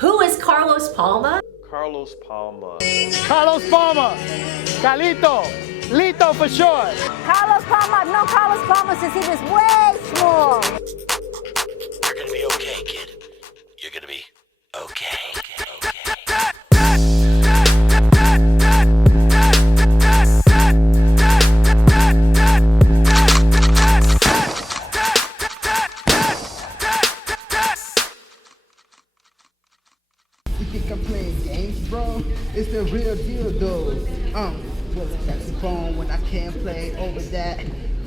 Who is Carlos Palma? Carlos Palma. Carlos Palma. Calito. Lito for short. Carlos Palma. I've known Carlos Palma since he was way small. You're gonna be okay, kid. You're gonna be okay. You think I'm playing games, bro? It's the real deal, though. What's saxophone when I can't play over that?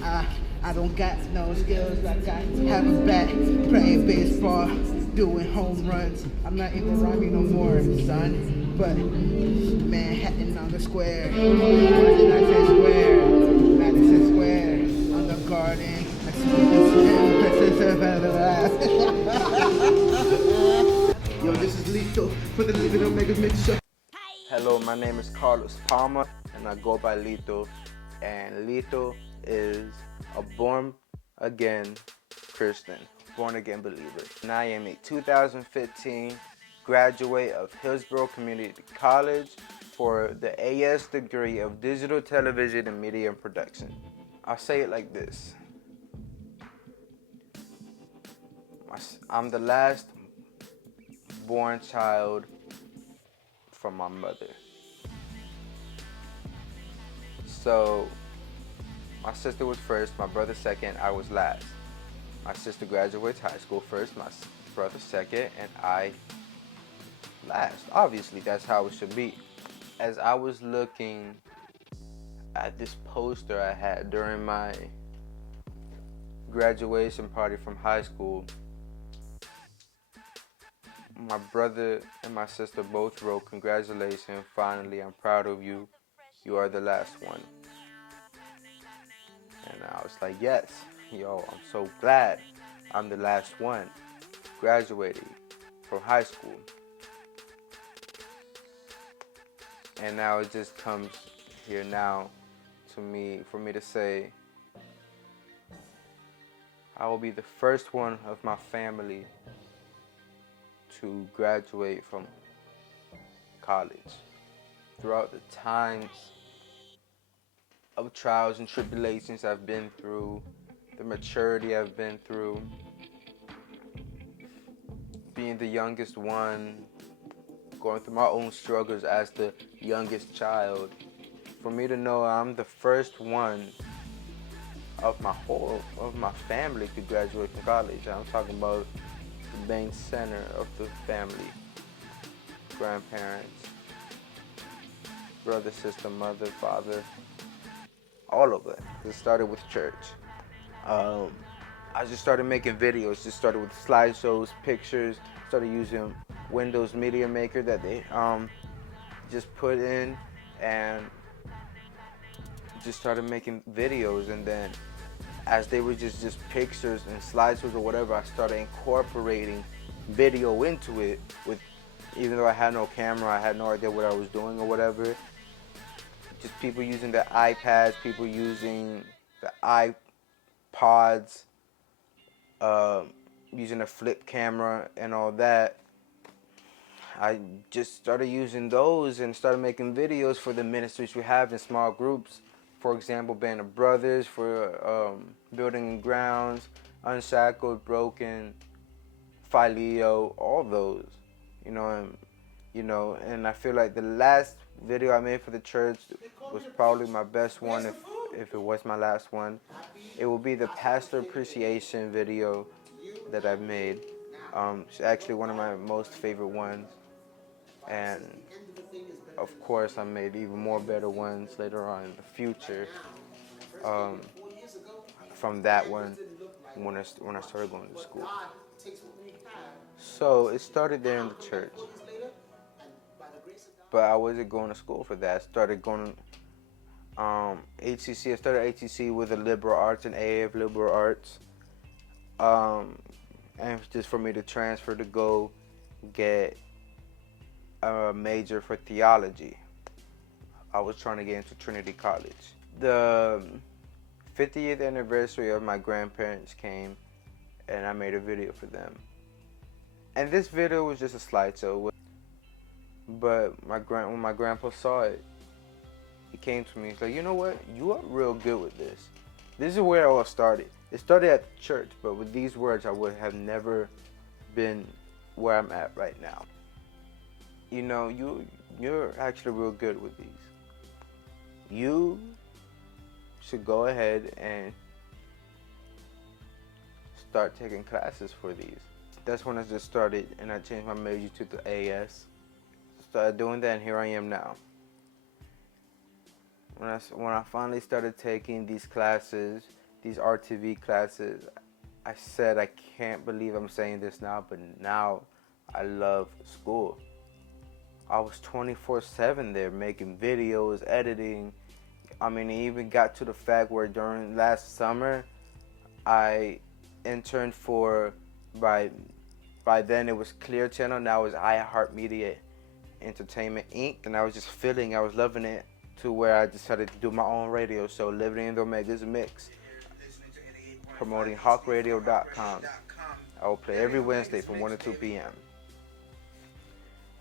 I don't got no skills like I have a bat. Playing baseball, doing home runs. I'm not even rhyming no more, son. But Manhattan on the square. Why did I say square? Madison Square on the garden. Yo, this is Lito for the Living Omega Mix Show. Hello, my name is Carlos Palma, and I go by Lito. And Lito is a born-again Christian, born-again believer. And I am a 2015 graduate of Hillsborough Community College for the AS degree of Digital Television and Media and Production. I'll say it like this. I'm the last born child from my mother. So my sister was first, my brother second, I was last. My sister graduates high school first, my brother second, and I last. Obviously, that's how it should be. As I was looking at this poster I had during my graduation party from high school, my brother and my sister both wrote, "Congratulations, finally, I'm proud of you. You are the last one." And I was like, yes, yo, I'm so glad I'm the last one graduating from high school. And now it just comes here now to me, for me to say, I will be the first one of my family to graduate from college. Throughout the times of trials and tribulations I've been through, the maturity I've been through, being the youngest one, going through my own struggles as the youngest child, for me to know I'm the first one of my family to graduate from college. I'm talking about the main center of the family, grandparents, brother, sister, mother, father, all of it. It started with church. I just started making videos. Just started with slideshows, pictures. Started using Windows Media Maker that they just put in, and just started making videos. And then as they were just pictures and slideshows or whatever, I started incorporating video into it. With, even though I had no camera, I had no idea what I was doing or whatever. Just people using the iPads, people using the iPods, using a flip camera and all that. I just started using those and started making videos for the ministries we have in small groups. For example, Band of Brothers, for Building and Grounds, Unshackled, Broken, Phileo, all those, and I feel like the last video I made for the church was probably my best one, if it was my last one. It will be the pastor appreciation video that I've made. It's actually one of my most favorite ones, and of course I made even more better ones later on in the future. From that one, when I started going to school. So it started there in the church, but I wasn't going to school for that. I started going HCC. I started HCC with a liberal arts and AA of liberal arts, and just for me to transfer to go get a major for theology. I was trying to get into Trinity College. The 50th anniversary of my grandparents came, and I made a video for them. And this video was just a slideshow. But when my grandpa saw it, he came to me. He's like, you know what? You are real good with this. This is where it all started. It started at the church, but with these words, I would have never been where I'm at right now. You know, you're actually real good with these. You should go ahead and start taking classes for these. That's when I just started, and I changed my major to the AS. Started doing that, and here I am now. When I finally started taking these classes, these RTV classes, I said, I can't believe I'm saying this now, but now I love school. I was 24/7 there, making videos, editing. I mean, it even got to the fact where during last summer, I interned for, by then it was Clear Channel, now it was iHeartMedia Entertainment Inc. And I was just I was loving it, to where I decided to do my own radio show, Living in the Omega's Mix, promoting hawkradio.com. I will play every Wednesday from 1 to 2 p.m.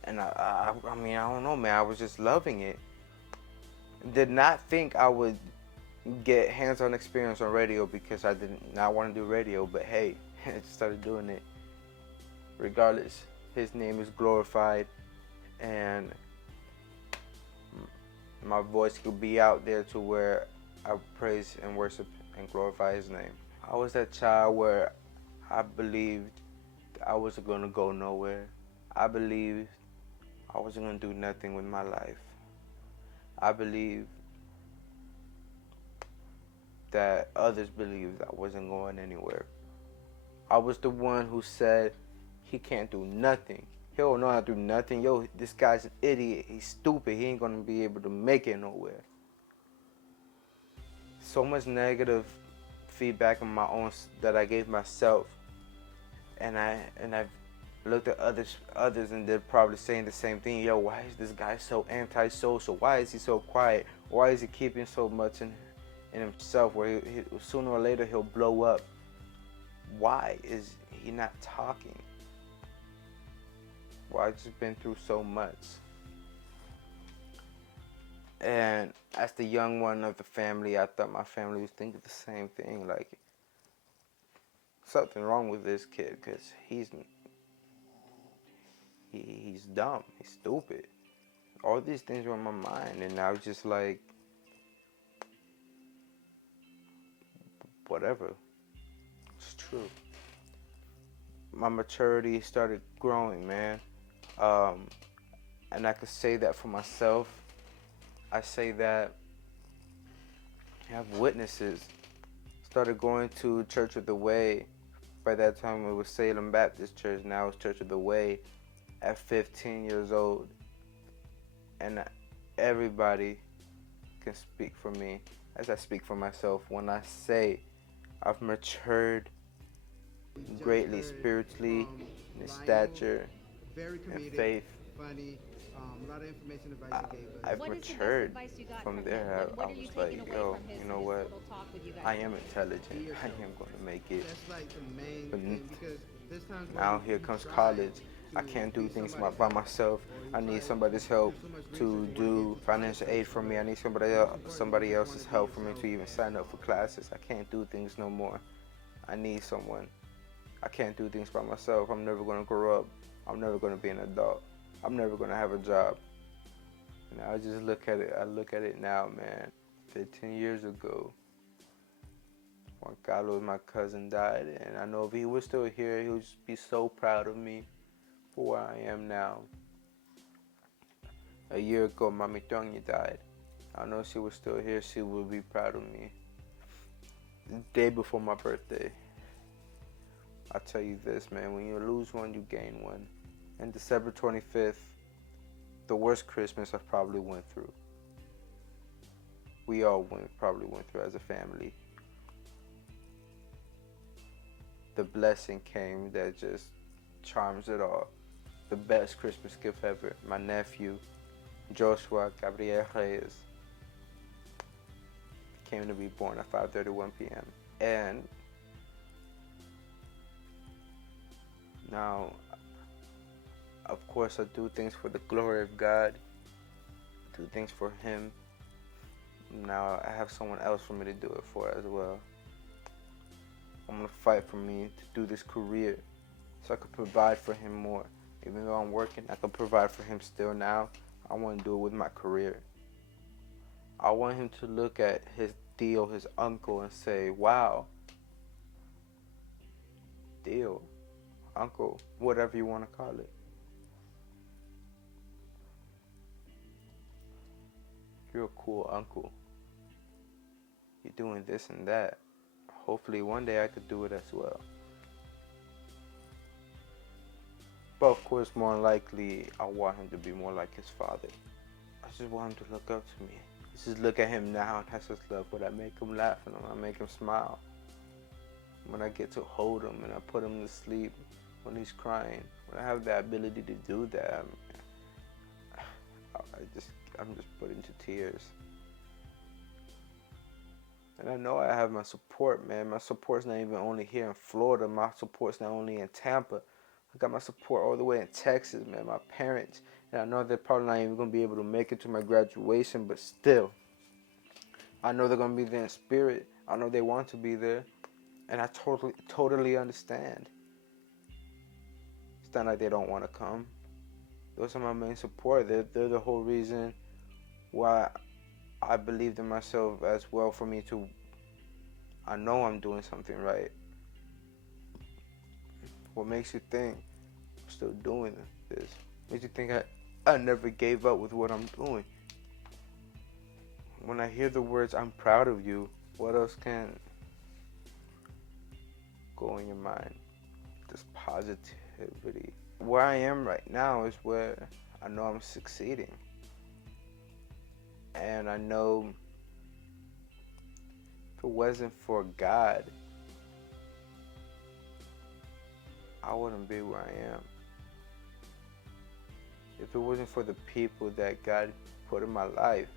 And I mean, I don't know, man, I was just loving it. Did not think I would get hands-on experience on radio because I did not want to do radio, but hey, I just started doing it. Regardless, his name is glorified, and my voice could be out there to where I praise and worship and glorify his name. I was that child where I believed I wasn't going to go nowhere. I believed I wasn't going to do nothing with my life. I believed that others believed I wasn't going anywhere. I was the one who said, he can't do nothing. He don't know how to do nothing. Yo, this guy's an idiot. He's stupid. He ain't gonna be able to make it nowhere. So much negative feedback on my own that I gave myself, and I've looked at others and they're probably saying the same thing. Yo, why is this guy so antisocial? Why is he so quiet? Why is he keeping so much in himself where he sooner or later he'll blow up? Why is he not talking? Well, I've just been through so much. And as the young one of the family, I thought my family was thinking the same thing. Like, something wrong with this kid, because he's dumb, he's stupid. All these things were on my mind, and I was just like, whatever, it's true. My maturity started growing, man. And I could say that for myself. I say that I have witnesses. Started going to Church of the Way. By that time it was Salem Baptist Church, now it's Church of the Way, at 15 years old. And everybody can speak for me as I speak for myself when I say I've matured greatly spiritually, in stature, and faith. A lot of information advice he gave us. I've matured from there. I was like, yo, you know what? I am intelligent. I am going to make it. That's like the main But thing, because there's times now here comes college. I can't do things by myself. I need somebody's help to do financial aid for me. I need somebody else's help for me to even sign up for classes. I can't do things no more. I need someone. I can't do things by myself. I'm never going to grow up. I'm never going to be an adult. I'm never going to have a job. And I just look at it. I look at it now, man. 15 years ago, Juan Carlos, my cousin, died. And I know if he was still here, he would just be so proud of me for where I am now. A year ago, Mami Tonya died. I know if she was still here, she would be proud of me. The day before my birthday. I'll tell you this, man. When you lose one, you gain one. And December 25th, the worst Christmas I've probably went through. We all probably went through as a family. The blessing came that just charms it all. The best Christmas gift ever. My nephew, Joshua Gabriel Reyes, came to be born at 5:31 p.m. And now Of course, I do things for the glory of God, do things for Him. Now I have someone else for me to do it for as well. I'm gonna fight for me to do this career so I could provide for Him more. Even though I'm working, I can provide for Him still now. I want to do it with my career. I want Him to look at his Dio, his uncle, and say, wow, Dio, uncle, whatever you want to call it. You're a cool uncle. You're doing this and that. Hopefully one day I could do it as well. But of course, more likely, I want him to be more like his father. I just want him to look up to me. Just look at him now, and I just love when I make him laugh and when I make him smile. When I get to hold him and I put him to sleep when he's crying. When I have the ability to do that, I'm just put into tears. And I know I have my support, man. My support's not even only here in Florida. My support's not only in Tampa. I got my support all the way in Texas, man. My parents. And I know they're probably not even going to be able to make it to my graduation, but still. I know they're going to be there in spirit. I know they want to be there. And I totally understand. It's not like they don't want to come. Those are my main support. They're the whole reason why I believed in myself as well, for me to, I know I'm doing something right. What makes you think I'm still doing this? Makes you think I never gave up with what I'm doing. When I hear the words, I'm proud of you, what else can go in your mind? This positivity. Where I am right now is where I know I'm succeeding. And I know if it wasn't for God, I wouldn't be where I am. If it wasn't for the people that God put in my life,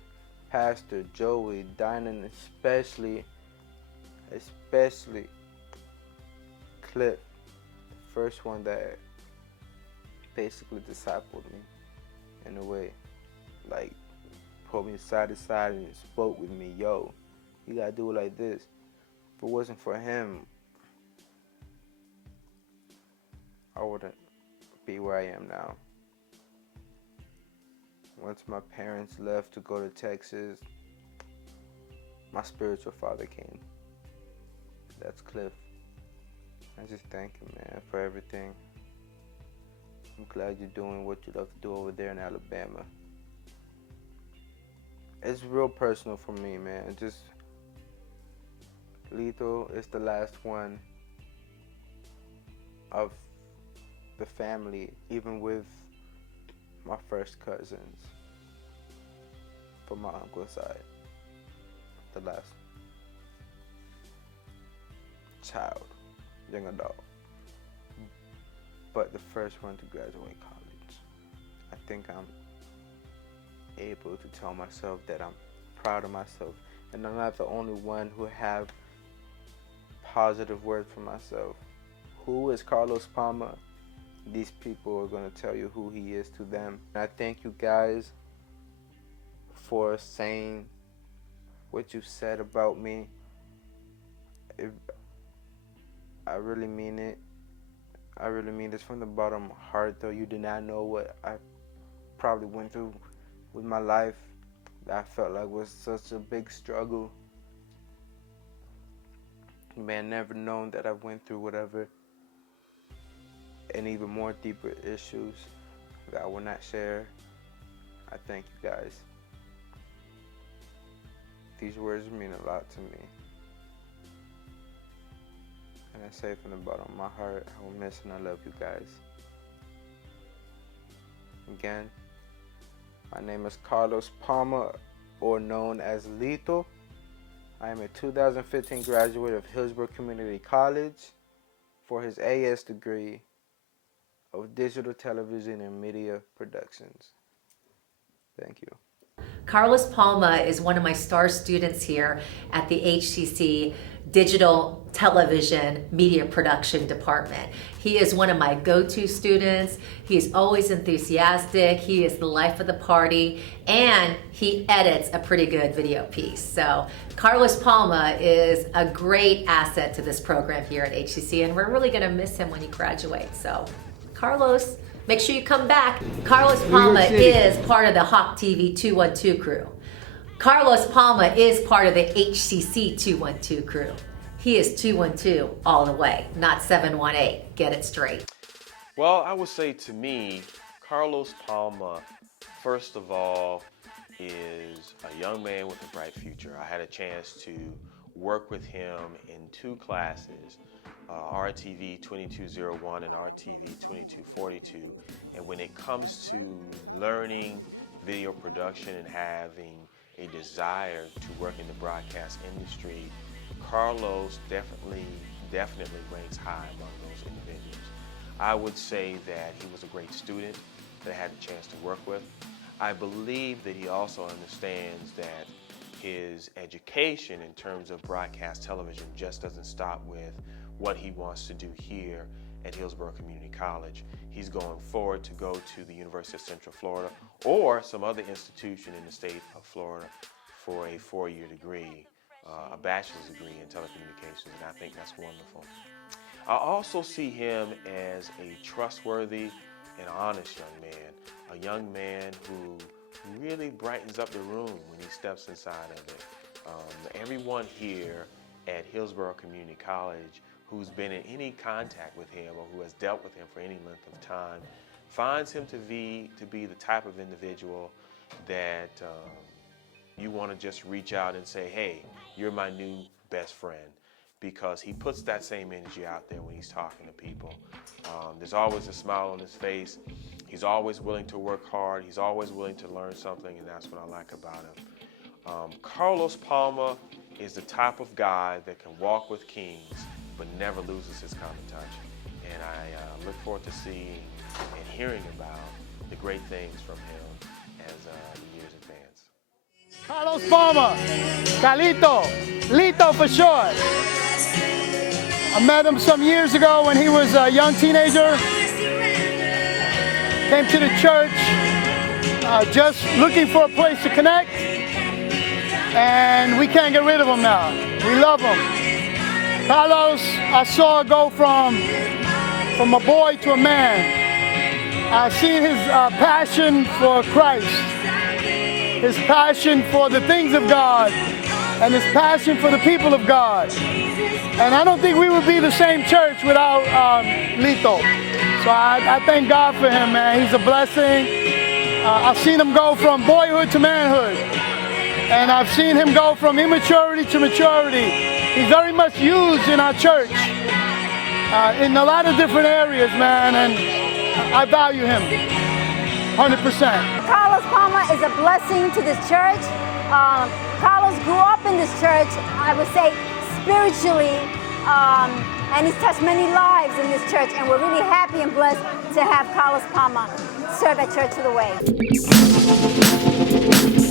Pastor, Joey, Dinan, especially Cliff, the first one that basically discipled me in a way, like pulled me side to side and spoke with me, yo, you gotta do it like this. If it wasn't for him, I wouldn't be where I am now. Once my parents left to go to Texas, my spiritual father came. That's Cliff. I just thank him, man, for everything. I'm glad you're doing what you love to do over there in Alabama. It's real personal for me, man. Just Lethal is the last one of the family, even with my first cousins from my uncle's side. The last child, young adult. But the first one to graduate college. I think I'm able to tell myself that I'm proud of myself, and I'm not the only one who have positive words for myself. Who is Carlos Palma? These people are going to tell you who he is to them. And I thank you guys for saying what you said about me. I really mean it. I really mean this from the bottom of my heart, though. You do not know what I probably went through with my life that I felt like was such a big struggle. You may have never known that I went through whatever, and even more deeper issues that I will not share. I thank you guys. These words mean a lot to me. And I say from the bottom of my heart, I will miss and I love you guys. Again, my name is Carlos Palma, or known as Lethal. I am a 2015 graduate of Hillsborough Community College for his AS degree of Digital Television and Media Productions. Thank you. Carlos Palma is one of my star students here at the HCC Digital Television Media Production Department. He is one of my go-to students. He is always enthusiastic. He is the life of the party, and he edits a pretty good video piece. So Carlos Palma is a great asset to this program here at HCC, and we're really gonna miss him when he graduates. So Carlos, make sure you come back. Carlos Palma is part of the Hawk TV 212 crew. Carlos Palma is part of the HCC 212 crew. He is 212 all the way, not 718. Get it straight. Well, I would say to me, Carlos Palma, first of all, is a young man with a bright future. I had a chance to work with him in 2 classes, RTV 2201 and RTV 2242. And when it comes to learning video production and having a desire to work in the broadcast industry, Carlos definitely ranks high among those individuals. I would say that he was a great student that I had a chance to work with. I believe that he also understands that his education in terms of broadcast television just doesn't stop with what he wants to do here at Hillsborough Community College. He's going forward to go to the University of Central Florida or some other institution in the state of Florida for a 4-year degree, a bachelor's degree in telecommunications, and I think that's wonderful. I also see him as a trustworthy and honest young man who really brightens up the room when he steps inside of it. Everyone here at Hillsborough Community College who's been in any contact with him or who has dealt with him for any length of time finds him to be the type of individual that you want to just reach out and say, hey, you're my new best friend, because he puts that same energy out there when he's talking to people. There's always a smile on his face. He's always willing to work hard. He's always willing to learn something, and that's what I like about him. Carlos Palma is the type of guy that can walk with kings but never loses his common touch. And I look forward to seeing and hearing about the great things from him as the years advance. Carlos Palma, Calito, Lito for short. I met him some years ago when he was a young teenager. Came to the church just looking for a place to connect, and we can't get rid of him now. We love him. Carlos, I saw go from a boy to a man. I see his passion for Christ, his passion for the things of God, and his passion for the people of God. And I don't think we would be the same church without Lito. So I thank God for him, man. He's a blessing. I've seen him go from boyhood to manhood. And I've seen him go from immaturity to maturity. He's very much used in our church in a lot of different areas, man, and I value him 100%. Carlos Palma is a blessing to this church. Carlos grew up in this church, I would say, spiritually, and he's touched many lives in this church, and we're really happy and blessed to have Carlos Palma serve at Church of the Way.